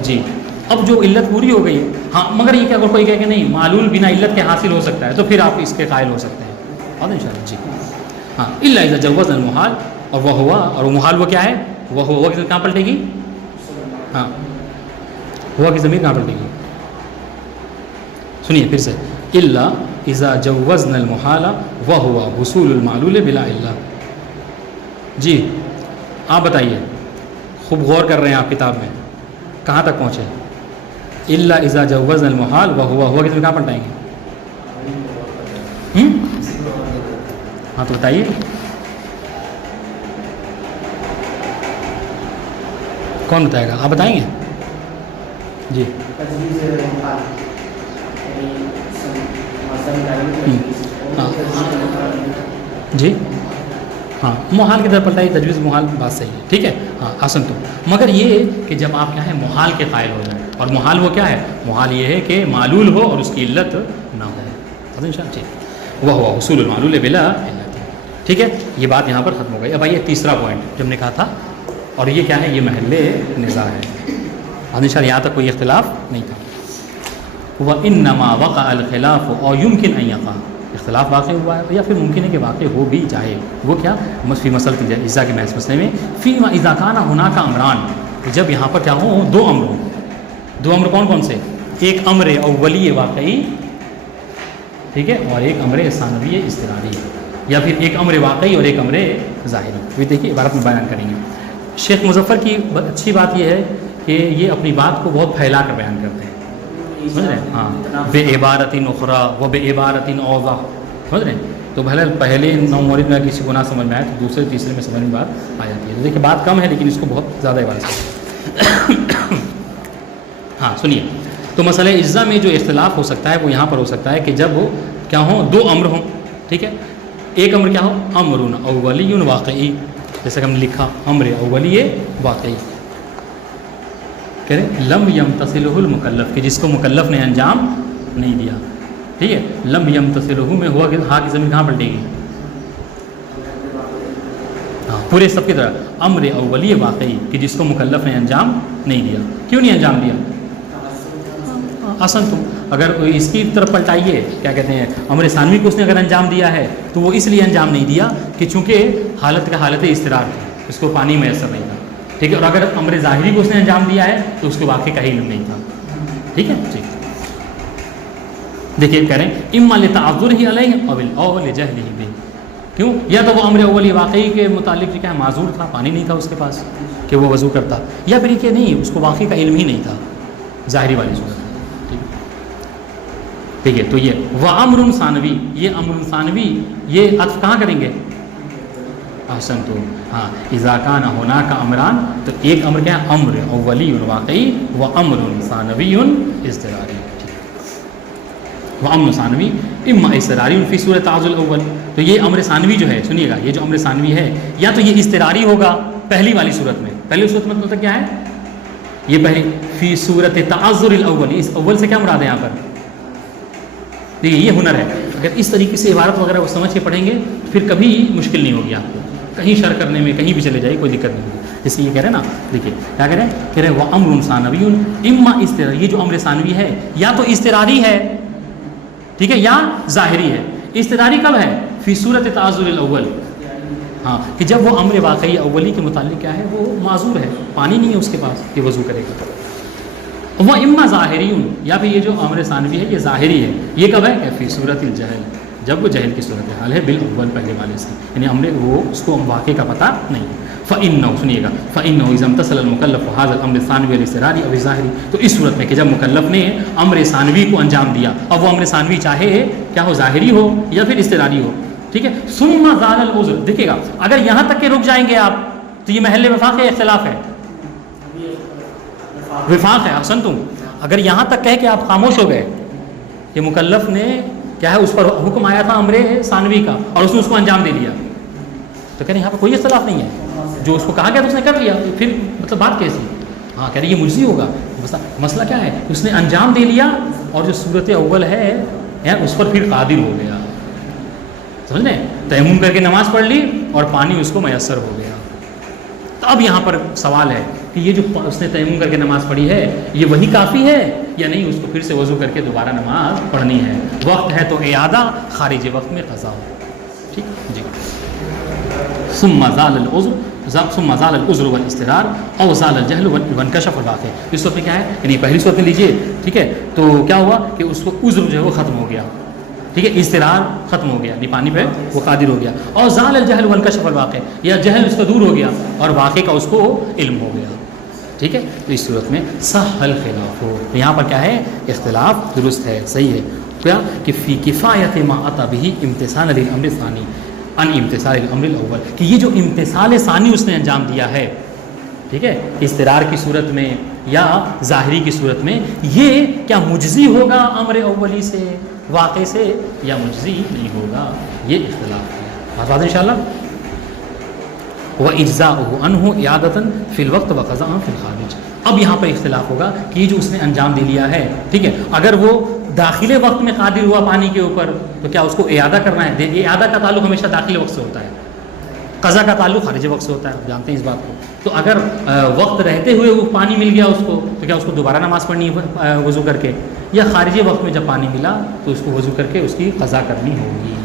جی، اب جو علت پوری ہو گئی ہے. ہاں مگر یہ کہ اگر کوئی کہے کہ نہیں معلول بنا علت کے حاصل ہو سکتا ہے تو پھر آپ اس کے قائل ہو سکتے ہیں. اور انشاءاللہ جی ہاں، الا اذا جوز المحال، اور وہ ہوا، اور وہ محال وہ کیا ہے؟ وہ ہوا کی کہاں پلٹے گی؟ ہاں، ہوا کی ضمیر کہاں پلٹے گی؟ سنیے پھر سے، الا اذا جوزنا المحال وهو حصول المعلول بلا الا. جی آپ بتائیے، خوب غور کر رہے ہیں آپ کتاب میں، کہاں تک پہنچے؟ الا اذا جوزنا المحال وهو، ہوا کس میں کہاں پلٹائیں گے؟ ہاں تو بتائیے. کون بتائے گا؟ آپ بتائیں گے؟ جی جی ہاں، محال کی طرف پلٹائی، تجویز محال، بات صحیح ہے. ٹھیک ہے، ہاں حسن. تو مگر یہ کہ جب آپ کیا ہے محال کے قائل ہو جائیں، اور محال وہ کیا ہے؟ محال یہ ہے کہ معلول ہو اور اس کی علت نہ ہو. ٹھیک. وهو حصول المعلول بلا علت. ٹھیک ہے، یہ بات یہاں پر ختم ہو گئی. اب آئیے تیسرا پوائنٹ جو ہم نے کہا تھا، اور یہ کیا ہے، یہ محل نزاع ہے. ان شاء اللہ یہاں تک کوئی اختلاف نہیں تھا. وَإِنَّمَا وَقَعَ الْخِلَافُ أَوْ يُمْكِنْ أَنْ يَقَعَ، اختلاف واقع ہوا ہے یا پھر ممکن ہے کہ واقع ہو بھی جائے. وہ کیا، فی مسئلۃ الاجزاء کے محض مسئلے میں، فیما اذا کان هناک امران، جب یہاں پر کیا ہوں دو امر ہوں. دو امر کون کون سے؟ ایک امر اولی واقعی، ٹھیک ہے، اور ایک امر ثانوی اضطراری، یا پھر ایک امر واقعی اور ایک امر ظاہری. یہ دیکھیے عبارت میں بیان کریں گے. شیخ مظفر کی اچھی بات یہ ہے کہ یہ اپنی بات کو بہت پھیلا کر بیان کرتے ہیں، سمجھ رہے ہیں؟ ہاں، بے عبارت اخری و بے عبارت اوضح، سمجھ رہے ہیں؟ تو پہلے 9 مورد میں کسی کو نہ سمجھ میں آئے تو دوسرے تیسرے میں سمجھ میں بات آ جاتی ہے. تو دیکھیے بات کم ہے لیکن اس کو بہت زیادہ عبارت سے. ہاں سنیے، تو مسئلہ اجزا میں جو اختلاف ہو سکتا ہے وہ یہاں پر ہو سکتا ہے کہ جب کیا ہوں دو امر ہوں، ٹھیک ہے. ایک امر کیا ہو، امر اولی واقعی، جیسا کہ ہم نے لکھا امر اولی واقعی، کہہ رہے لم یمتثلہ المکلف، کہ جس کو مکلف نے انجام نہیں دیا. ٹھیک ہے، لم یمتثلہ میں ہوا کہ ہاں کی زمین کہاں پلٹے گی؟ ہاں پورے سب کی طرح امر اولی واقعی، کہ جس کو مکلف نے انجام نہیں دیا. کیوں نہیں انجام دیا؟ آسان. تو اگر اس کی طرف پلٹائیے، کیا کہتے ہیں، امر ثانوی کو اس نے اگر انجام دیا ہے تو وہ اس لیے انجام نہیں دیا کہ چونکہ حالت اضطرار تھی، اس کو پانی میسر نہیں تھا. ٹھیک ہے، اور اگر امر ظاہری کو اس نے انجام دیا ہے تو اس کو واقع کا علم نہیں تھا. ٹھیک ہے جی. دیکھیے کہہ رہے ہیں اما لتعذرہ علیہ او لجہلہ بہ، کیوں؟ یا تو وہ امر اولی واقعی کے متعلق کیا ہے معذور تھا، پانی نہیں تھا اس کے پاس کہ وہ وضو کرتا، یا پھر کہ نہیں اس کو واقعی کا علم ہی نہیں تھا ظاہری والی صورت. ٹھیک ہے، تو یہ وامر ثانوی، یہ امر ثانوی یہ عطف کہاں کریں گے؟ احسن. تو ہاں اذا کان هناک امران، تو ایک امر کیا ہے امر اولی واقعی و امر ثانوی اضطراری. و امر ثانوی اما اضطراری فی صورت تعذر الاول. تو یہ امر ثانوی جو ہے، سنیے گا، یہ جو امر ثانوی ہے یا تو یہ اضطراری ہوگا پہلی والی صورت میں. پہلی صورت میں مطلب کیا ہے؟ یہ پہلی فی صورت تعذر الاول، اس اول سے کیا مراد ہے یہاں پر؟ دیکھیے یہ ہنر ہے، اگر اس طریقے سے عبارت وغیرہ وہ سمجھ کے پڑھیں گے پھر کبھی مشکل نہیں ہوگی آپ کو، کہیں شرح کرنے میں کہیں بھی چلے جائے کوئی دقت نہیں ہوگی. اس لیے یہ کہہ رہے ہیں نا، دیکھیے کیا کہہ رہے ہیں وہ امر ثانوی اما اضطراری، یہ جو امر ثانوی ہے یا تو اضطراری ہے، ٹھیک ہے، یا ظاہری ہے. اضطراری کب ہے؟ فی صورت تعذر الاول، ہاں کہ جب وہ امر واقعی اولی کے متعلق کیا ہے وہ معذور ہے، پانی نہیں ہے اس کے پاس کہ وضو کرے گا. وہ اما ظاہری، یا پھر یہ جو امر ثانوی ہے یہ ظاہری ہے. یہ کب ہے؟ کہ فی صورت الجہل، جب وہ جہل کی صورت حال ہے بالاول، پہلے والے سے، یعنی امر وہ اس کو واقع کا پتہ نہیں. فإنه، سنیے گا، فإنه إذا امتثل المکلف هذا الامر الثانوی الاضطراری او الظاہری، تو اس صورت میں کہ جب مکلف نے امر ثانوی کو انجام دیا، اب وہ امر ثانوی چاہے کیا ہو، ظاہری ہو یا پھر اضطراری ہو، ٹھیک ہے. ثم زال العذر، دیکھیے گا اگر یہاں تک کہ رک جائیں گے آپ تو یہ محل وفاق ہے، اختلاف ہے، وفاق ہے. احسن. تم اگر یہاں تک کہے کہ آپ خاموش ہو گئے کہ مکلف نے کیا ہے اس پر حکم آیا تھا امر ثانوی کا اور اس نے اس کو انجام دے دیا، تو کہہ رہے یہاں پہ کوئی اختلاف نہیں ہے، جو اس کو کہا گیا تو اس نے کر لیا، پھر مطلب بات کیسی؟ ہاں کہہ رہے یہ مجزی ہوگا. مسئلہ کیا ہے، اس نے انجام دے لیا اور جو صورت اول ہے اس پر پھر قادر ہو گیا، سمجھ لیں، تیمم کر کے نماز پڑھ لی اور پانی اس کو میسر ہو گیا. تو اب یہاں پر سوال ہے کہ یہ جو اس نے تیمم کر کے نماز پڑھی ہے یہ وہی کافی ہے یا نہیں، اس کو پھر سے وضو کر کے دوبارہ نماز پڑھنی ہے؟ وقت ہے تو اعادہ، خارج وقت میں قضا ہو. ٹھیک جی. ثم زال العذر والاضطرار او زال الجهل وانکشف الواقع. اس وقت میں کیا ہے، یعنی پہلی صورت میں لیجیے، ٹھیک ہے، تو کیا ہوا کہ اس کو عذر جو ہے وہ ختم ہو گیا، ٹھیک ہے، اضطرار ختم ہو گیا، پانی پہ وہ قادر ہو گیا. اور زال الجهل وانکشف الواقع، یا جہل اس کا دور ہو گیا اور واقع کا اس کو علم ہو گیا. ٹھیک ہے، تو اس صورت میں صح الخلاف ہو. یہاں پر کیا ہے، اختلاف درست ہے، صحیح ہے. کیا کہ فی کفایت ما اتی به امتثال للامر الثانی ان امتثال الامر الاول، کہ یہ جو امتثال ثانی اس نے انجام دیا ہے، ٹھیک ہے، اضطرار کی صورت میں یا ظاہری کی صورت میں، یہ کیا مجزی ہوگا امر اولی سے، واقع سے، یا مجزی نہیں ہوگا؟ یہ اختلاف ہے. بات ان شاء اللہ. وَإِجْزَاؤُهُ عَنْهُ إِعَادَةً فِي الْوَقْتِ وَقَضَاءً فِي الْخَارِجِ. اب یہاں پر اختلاف ہوگا کہ یہ جو اس نے انجام دے لیا ہے، ٹھیک ہے، اگر وہ داخلے وقت میں قادر ہوا پانی کے اوپر تو کیا اس کو اعادہ کرنا ہے؟ اعادہ کا تعلق ہمیشہ داخلے وقت سے ہوتا ہے، قضا کا تعلق خارج وقت سے ہوتا ہے، آپ جانتے ہیں اس بات کو. تو اگر وقت رہتے ہوئے وہ پانی مل گیا اس کو تو کیا اس کو دوبارہ نماز پڑھنی ہے وضو کر کے، یا خارجی وقت میں جب پانی ملا تو اس کو وضو کر کے اس کی قضا کرنی ہوگی.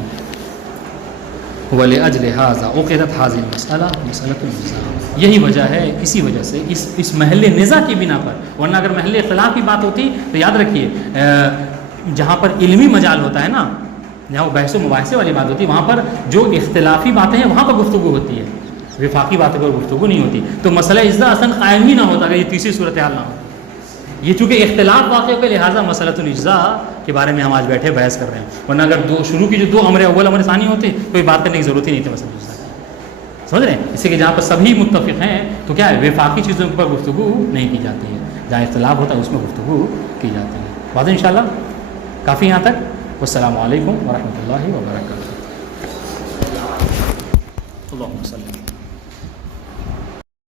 وَلِأَجْلِ هَذَا عُقِدَتْ هَذِهِ الْمَسْأَلَةُ مَسْأَلَةُ النِّزَاعِ، یہی وجہ ہے، اسی وجہ سے اس محل نزاع کی بنا پر، ورنہ اگر محل اختلاف کی بات ہوتی تو یاد رکھیے جہاں پر علمی مجال ہوتا ہے نا، جہاں وہ بحث و مباحثے والی بات ہوتی ہے، وہاں پر جو اختلافی باتیں ہیں وہاں پر گفتگو ہوتی ہے، وفاقی باتوں پر گفتگو نہیں ہوتی. تو مسئلہ اجزا اصلا قائم ہی نہ ہوتا اگر یہ تیسری صورتحال نہ ہو. یہ چونکہ اختلاف واقع کے لہٰذا مسئلۃ الاجزاء کے بارے میں ہم آج بیٹھے بحث کر رہے ہیں، ورنہ اگر شروع کی جو دو امر اول امر ثانی ہوتے کوئی بات کرنے کی ضرورت ہی نہیں تھی مسئلہ الاجزاء کی. سمجھ رہے ہیں؟ اس سے کہ جہاں پر سبھی متفق ہیں تو کیا ہے، وفاقی چیزوں پر گفتگو نہیں کی جاتی ہے، جہاں اختلاف ہوتا ہے اس میں گفتگو کی جاتی ہے. بات انشاءاللہ کافی یہاں تک. والسلام علیکم ورحمۃ اللہ وبرکاتہ. اللہم صلی